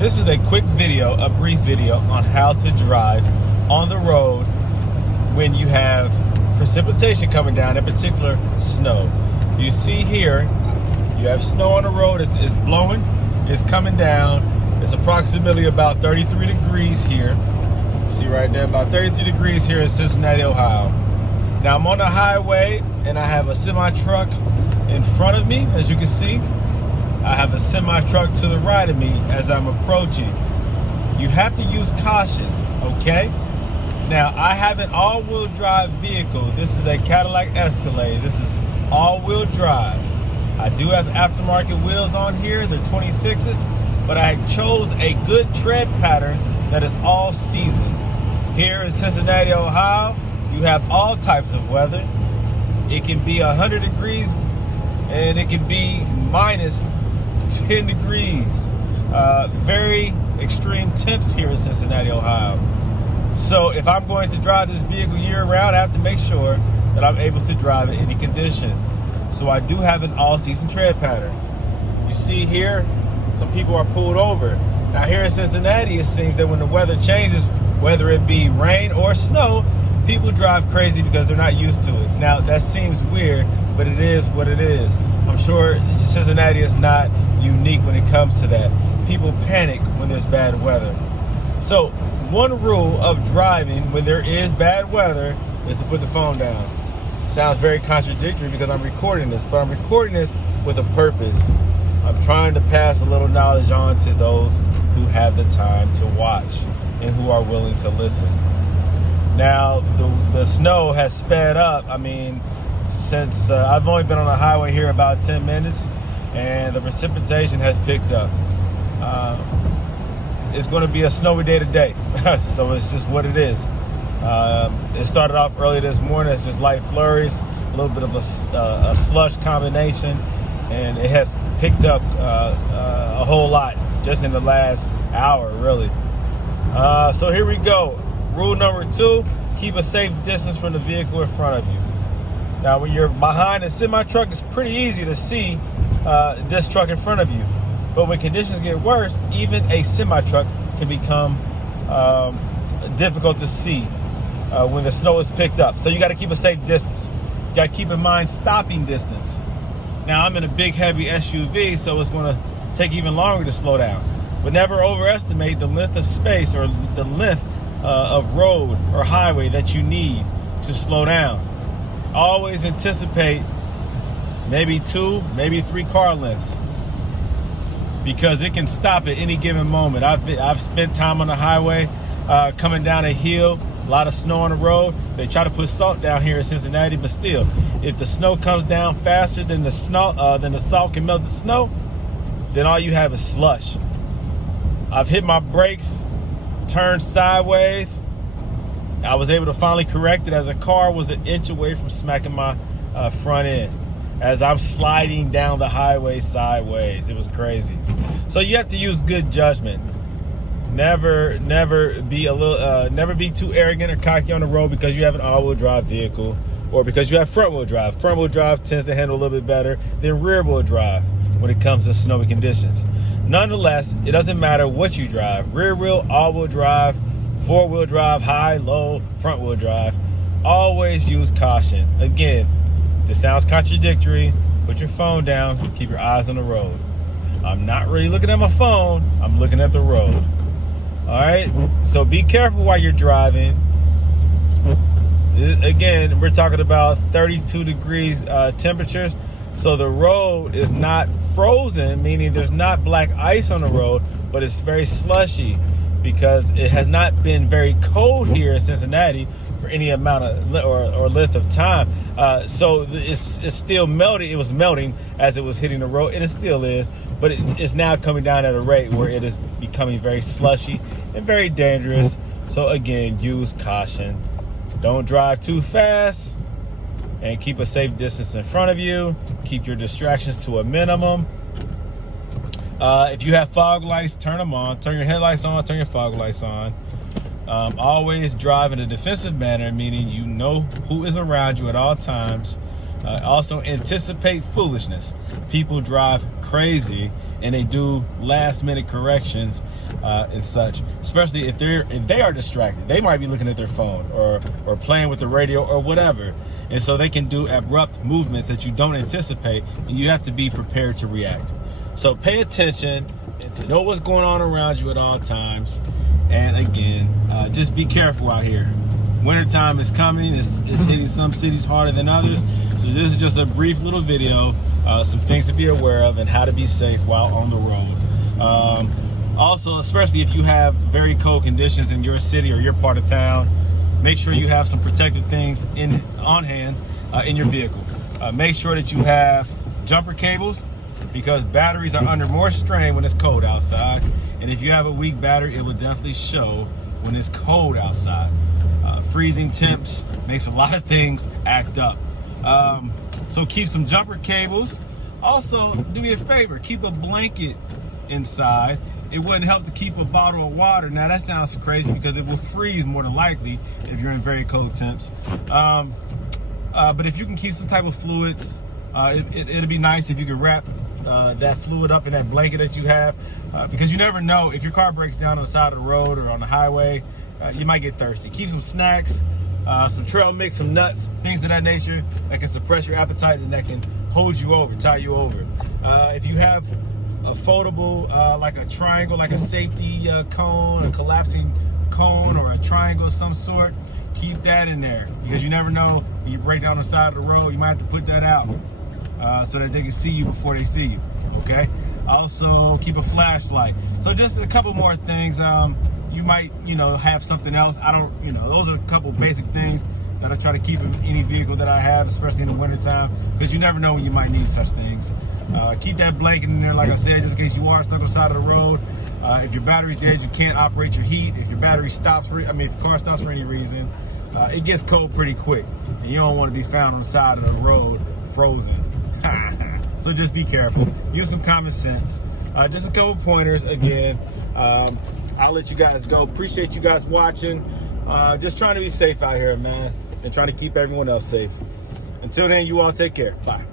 This is a quick video, a brief video on how to drive on the road when you have precipitation coming down, in particular snow. You see here, you have snow on the road, it's blowing, it's coming down. It's approximately about 33 degrees here. See right there, about 33 degrees here in Cincinnati, Ohio. Now I'm on the highway and I have a semi-truck in front of me, as you can see. I have a semi-truck to the right of me as I'm approaching. You have to use caution, okay? Now I have an all-wheel drive vehicle. This is a Cadillac Escalade. This is all-wheel drive. I do have aftermarket wheels on here, they're 26s, but I chose a good tread pattern that is all season. Here in Cincinnati, Ohio, you have all types of weather. It can be 100 degrees and it can be minus 10 degrees. Very extreme temps here in Cincinnati, Ohio. So if I'm going to drive this vehicle year round, I have to make sure that I'm able to drive in any condition. So I do have an all-season tread pattern. You see here, some people are pulled over. Now here in Cincinnati, it seems that when the weather changes, whether it be rain or snow, people drive crazy because they're not used to it. Now that seems weird, but it is what it is. I'm sure Cincinnati is not unique when it comes to that. People panic when there's bad weather. So one rule of driving when there is bad weather is to put the phone down. Sounds very contradictory because I'm recording this, but I'm recording this with a purpose. I'm trying to pass a little knowledge on to those who have the time to watch and who are willing to listen. Now, the snow has sped up. I mean, since I've only been on the highway here about 10 minutes, and the precipitation has picked up. It's going to be a snowy day today, so it's just what it is. It started off early this morning as just light flurries, a little bit of a slush combination, and it has picked up a whole lot just in the last hour, really. So here we go. Rule number 2, keep a safe distance from the vehicle in front of you. Now, when you're behind a semi-truck, it's pretty easy to see this truck in front of you. But when conditions get worse, even a semi-truck can become difficult to see when the snow is picked up. So you got to keep a safe distance. You got to keep in mind stopping distance. Now, I'm in a big, heavy SUV, so it's going to take even longer to slow down. But never overestimate the length of space or the length of road or highway that you need to slow down. Always anticipate maybe 2, maybe 3 car lengths, because it can stop at any given moment. I've spent time on the highway coming down a hill, a lot of snow on the road. They try to put salt down here in Cincinnati, but still, if the snow comes down faster than the salt can melt the snow, then all you have is slush. I've hit my brakes, turned sideways. I was able to finally correct it as a car was an inch away from smacking my front end as I'm sliding down the highway sideways. It was crazy. So you have to use good judgment. Never be too arrogant or cocky on the road because you have an all-wheel drive vehicle or because you have front-wheel drive. Front-wheel drive tends to handle a little bit better than rear-wheel drive when it comes to snowy conditions. Nonetheless, it doesn't matter what you drive. Rear wheel, all-wheel drive, four-wheel drive, high, low, front-wheel drive. Always use caution. Again, this sounds contradictory. Put your phone down. Keep your eyes on the road. I'm not really looking at my phone. I'm looking at the road. All right? So be careful while you're driving. Again, we're talking about 32 degrees temperatures. So the road is not frozen, meaning there's not black ice on the road, but it's very slushy because it has not been very cold here in Cincinnati for any amount of or length of time. So it's still melting. It was melting as it was hitting the road, and it still is, but it's now coming down at a rate where it is becoming very slushy and very dangerous. So again, use caution. Don't drive too fast. And keep a safe distance in front of you. Keep your distractions to a minimum. If you have fog lights, turn them on. Turn your headlights on, turn your fog lights on. Always drive in a defensive manner, meaning you know who is around you at all times. Also, anticipate foolishness. People drive crazy and they do last-minute corrections and such. Especially if they are distracted, they might be looking at their phone or playing with the radio or whatever, and so they can do abrupt movements that you don't anticipate, and you have to be prepared to react. So pay attention and know what's going on around you at all times. And again, just be careful out here. Wintertime is coming. It's hitting some cities harder than others. So this is just a brief little video, some things to be aware of and how to be safe while on the road. Also, especially if you have very cold conditions in your city or your part of town, make sure you have some protective things on hand in your vehicle. Make sure that you have jumper cables, because batteries are under more strain when it's cold outside. And if you have a weak battery, it will definitely show when it's cold outside. Freezing temps makes a lot of things act up. So keep some jumper cables. Also, do me a favor, keep a blanket inside. It wouldn't help to keep a bottle of water. Now that sounds crazy because it will freeze more than likely if you're in very cold temps. But if you can keep some type of fluids, it'd be nice if you could wrap that fluid up in that blanket that you have, because you never know if your car breaks down on the side of the road or on the highway. You might get thirsty. Keep some snacks, some trail mix, some nuts, things of that nature that can suppress your appetite and that can hold you over, tie you over. If you have a foldable, like a triangle, like a safety cone, a collapsing cone, or a triangle of some sort, keep that in there, because you never know when you break down the side of the road. You might have to put that out so that they can see you before they see you. Okay. Also, keep a flashlight. So just a couple more things. You might, have something else. Those are a couple basic things that I try to keep in any vehicle that I have, especially in the wintertime, because you never know when you might need such things. Keep that blanket in there, like I said, just in case you are stuck on the side of the road. If your battery's dead, you can't operate your heat. If your battery stops, if your car stops for any reason, it gets cold pretty quick, and you don't want to be found on the side of the road frozen. So just be careful. Use some common sense. Just a couple pointers again. I'll let you guys go. Appreciate you guys watching. Just trying to be safe out here, man, and trying to keep everyone else safe. Until then, you all take care. Bye.